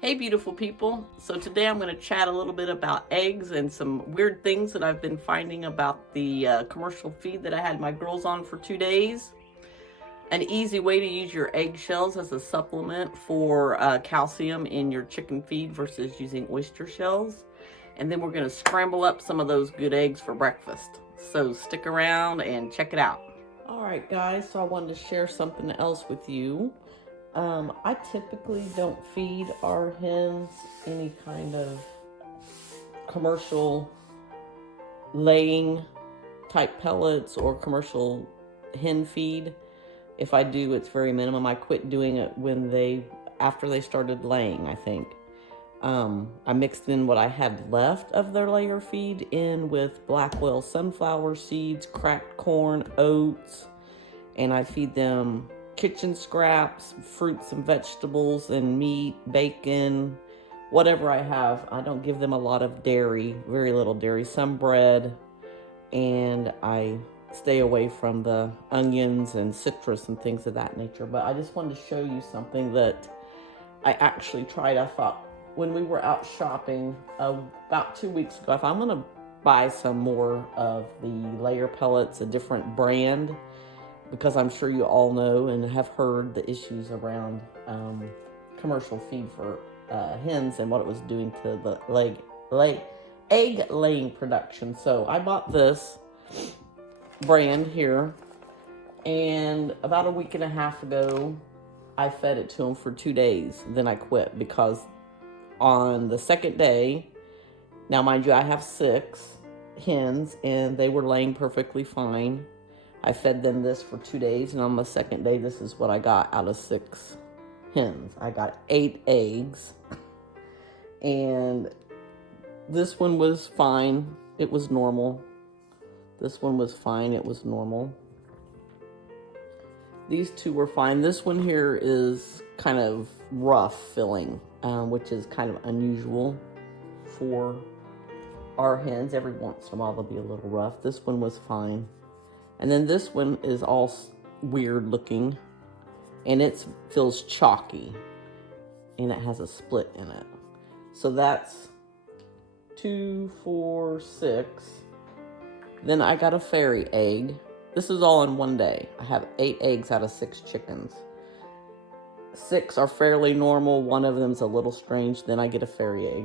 Hey beautiful people. So today I'm going to chat a little bit about eggs and some weird things that I've been finding about the commercial feed that I had my girls on for 2 days. An easy way to use your eggshells as a supplement for calcium in your chicken feed versus using oyster shells. And then we're going to scramble up some of those good eggs for breakfast. So stick around and check it out. Alright guys, so I wanted to share something else with you. I typically don't feed our hens any kind of commercial laying type pellets or commercial hen feed. If I do, it's very minimum. I quit doing it after they started laying, I think. I mixed in what I had left of their layer feed in with black oil sunflower seeds, cracked corn, oats, and I feed them kitchen scraps, fruits and vegetables, and meat, bacon, whatever I have. I don't give them a lot of dairy, very little dairy, some bread, and I stay away from the onions and citrus and things of that nature. But I just wanted to show you something that I actually tried. I thought when we were out shopping about 2 weeks ago, I thought I'm going to buy some more of the layer pellets, a different brand, because I'm sure you all know and have heard the issues around commercial feed for hens and what it was doing to the egg laying production. So I bought this brand here, and about a week and a half ago, I fed it to them for 2 days. Then I quit because on the second day, now mind you, I have 6 hens and they were laying perfectly fine. I fed them this for 2 days, and on the second day, this is what I got out of 6 hens. I got 8 eggs, and this one was fine. It was normal. This one was fine. It was normal. These 2 were fine. This one here is kind of rough filling, which is kind of unusual for our hens. Every once in a while, they'll be a little rough. This one was fine. And then this one is all weird looking, and it feels chalky, and it has a split in it. So that's 2, 4, 6. Then I got a fairy egg. This is all in one day. I have 8 eggs out of 6 chickens. 6 are fairly normal. One of them's a little strange. Then I get a fairy egg.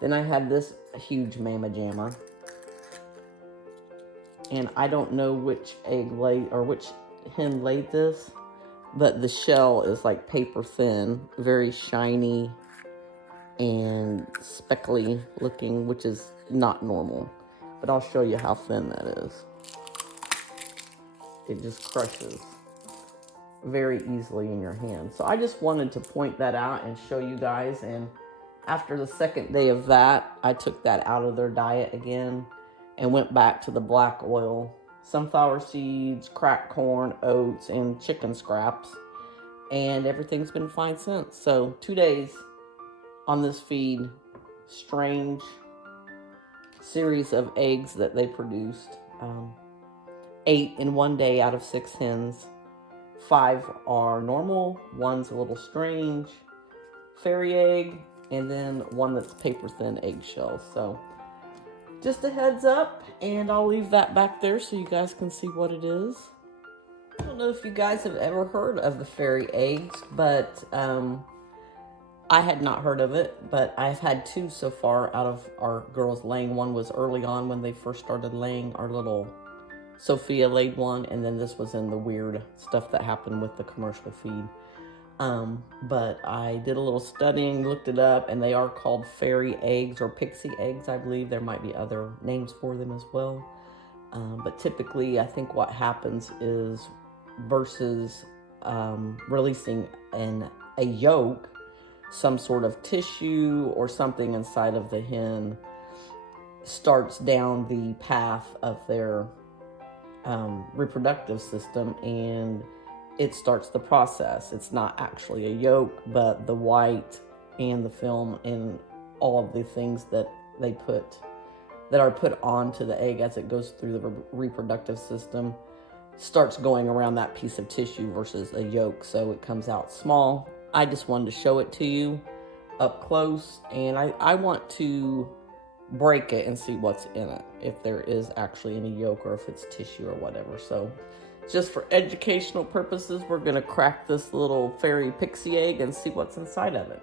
Then I had this huge mamma jamma. And I don't know which which hen laid this, but the shell is like paper thin, very shiny and speckly looking, which is not normal. But I'll show you how thin that is. It just crushes very easily in your hand. So I just wanted to point that out and show you guys. And after the second day of that, I took that out of their diet again and went back to the black oil, sunflower seeds, cracked corn, oats, and chicken scraps. And everything's been fine since. So 2 days on this feed, strange series of eggs that they produced. 8 in one day out of 6 hens. 5 are normal, 1's a little strange, fairy egg, and then 1 that's paper thin eggshell. So just a heads up, and I'll leave that back there so you guys can see what it is. I don't know if you guys have ever heard of the fairy eggs, but I had not heard of it, but I've had 2 so far out of our girls laying. One was early on when they first started laying. Our little Sophia laid one, and then this was in the weird stuff that happened with the commercial feed. But I did a little studying, looked it up, and they are called fairy eggs or pixie eggs, I believe. There might be other names for them as well. But typically, I think what happens is versus releasing a yolk, some sort of tissue or something inside of the hen starts down the path of their reproductive system, and it starts the process. It's not actually a yolk, but the white and the film and all of the things that are put onto the egg as it goes through the reproductive system starts going around that piece of tissue versus a yolk, so it comes out small. I just wanted to show it to you. up close, and I want to break it and see what's in it, if there is actually any yolk or if it's tissue or whatever. So just for educational purposes, we're gonna crack this little fairy pixie egg and see what's inside of it.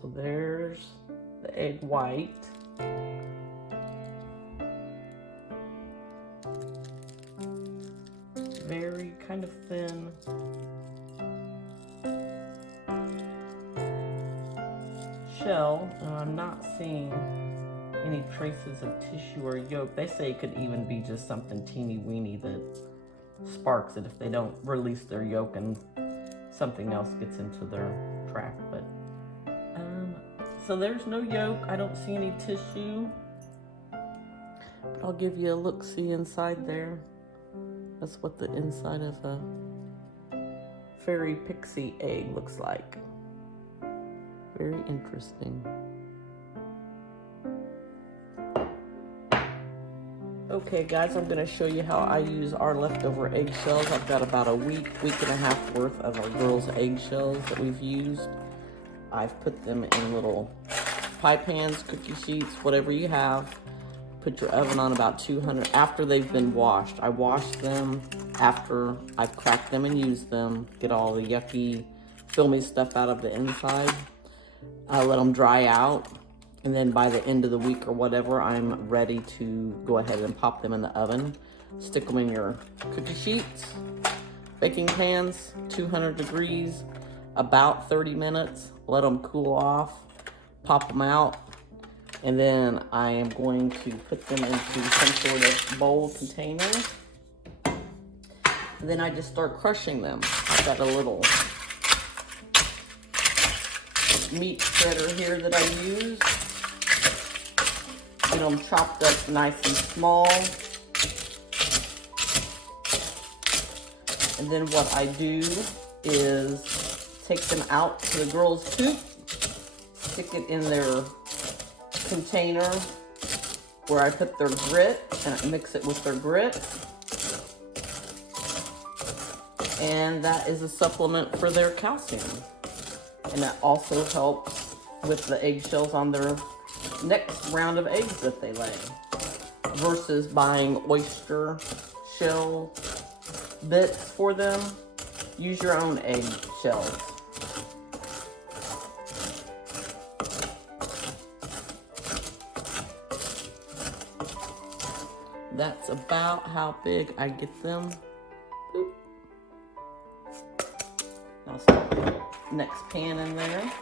So there's the egg white. Very kind of thin. Shell, and I'm not seeing any traces of tissue or yolk. They say it could even be just something teeny weeny that sparks it if they don't release their yolk and something else gets into their tract. But so there's no yolk. I don't see any tissue. But I'll give you a look-see inside there. That's what the inside of a fairy pixie egg looks like. Very interesting. Okay guys, I'm going to show you how I use our leftover eggshells. I've got about a week and a half worth of our girls' eggshells that we've used. I've put them in little pie pans, cookie sheets, whatever you have. Put your oven on about 200 after they've been washed. I wash them after I've cracked them and used them. Get all the yucky, filmy stuff out of the inside. I let them dry out, and then by the end of the week or whatever, I'm ready to go ahead and pop them in the oven. Stick them in your cookie sheets, baking pans, 200 degrees, about 30 minutes. Let them cool off, pop them out, and then I am going to put them into some sort of bowl container. And then I just start crushing them. I've got a little meat shredder here that I use. Get them chopped up nice and small. And then what I do is take them out to the girls' coop, stick it in their container where I put their grit, and I mix it with their grit. And that is a supplement for their calcium. And that also helps with the eggshells on their next round of eggs that they lay, versus buying oyster shell bits for them. Use your own egg shells. That's about how big I get them. Boop. I'll start the next pan in there.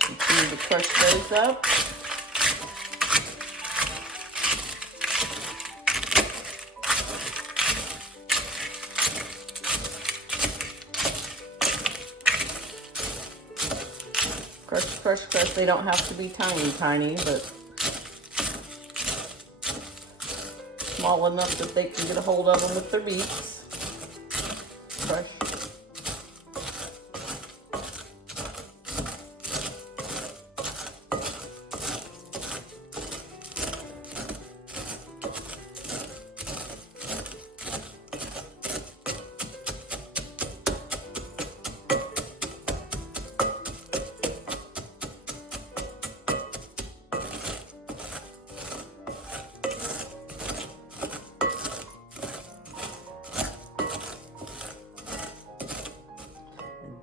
Continue to crush those up. Crush, crush, crush. They don't have to be tiny, tiny, but small enough that they can get a hold of them with their beaks. Crush.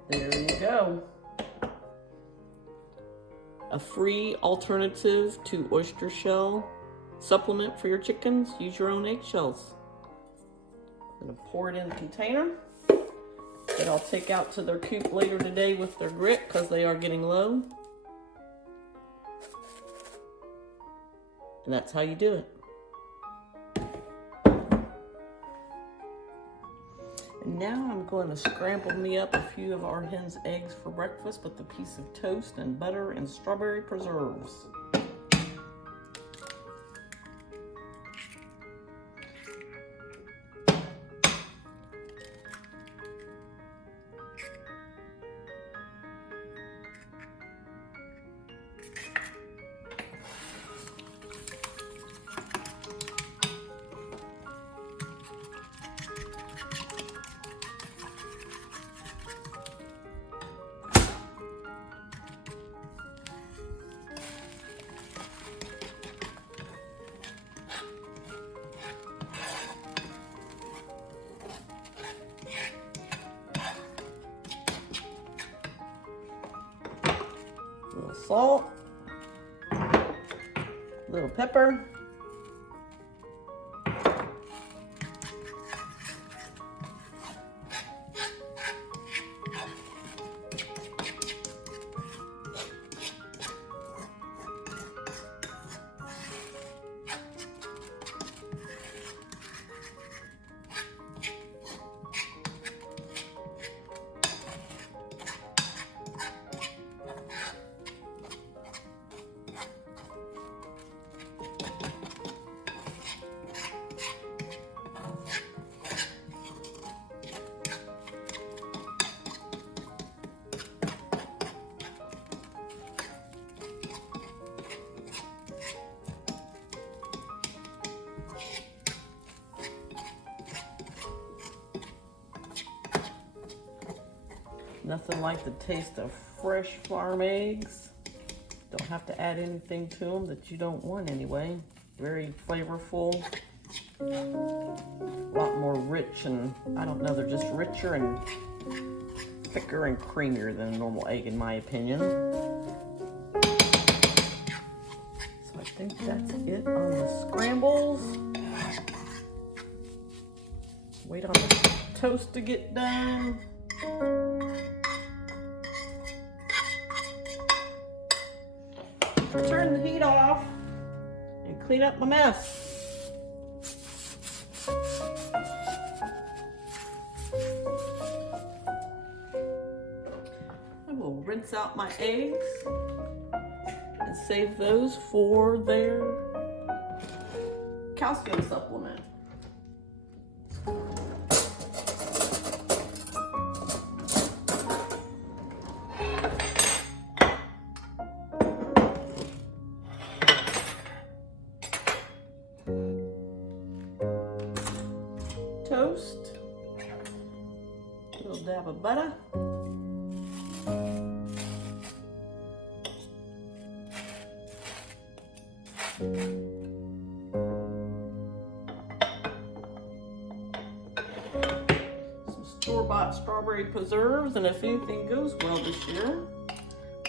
There you go. A free alternative to oyster shell supplement for your chickens. Use your own eggshells. I'm gonna pour it in the container that I'll take out to their coop later today with their grit, because they are getting low. And that's how you do it. And now I'm going to scramble me up a few of our hen's eggs for breakfast with a piece of toast and butter and strawberry preserves. salt, a little pepper, Nothing like the taste of fresh farm eggs. Don't have to add anything to them that you don't want anyway. Very flavorful. A lot more rich and, I don't know, they're just richer and thicker and creamier than a normal egg in my opinion. So I think that's it on the scrambles. Wait on the toast to get done. Turn the heat off and clean up my mess. I will rinse out my eggs and save those for their calcium supplement. Toast, a little dab of butter, some store-bought strawberry preserves, and if anything goes well this year,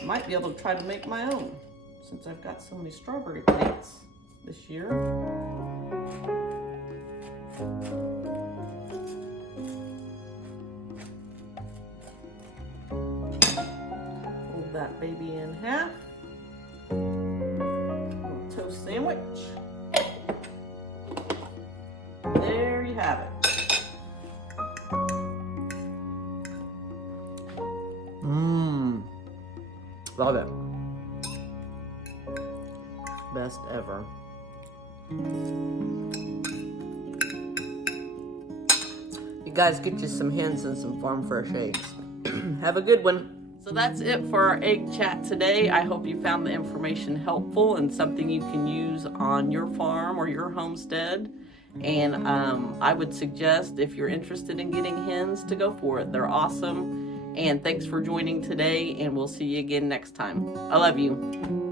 I might be able to try to make my own since I've got so many strawberry plants this year. That baby in half. Little toast sandwich. There you have it. Love it. Best ever. You guys get you some hens and some farm fresh eggs. Have a good one. So that's it for our egg chat today. I hope you found the information helpful and something you can use on your farm or your homestead. And I would suggest, if you're interested in getting hens, to go for it. They're awesome. And thanks for joining today, and we'll see you again next time. I love you.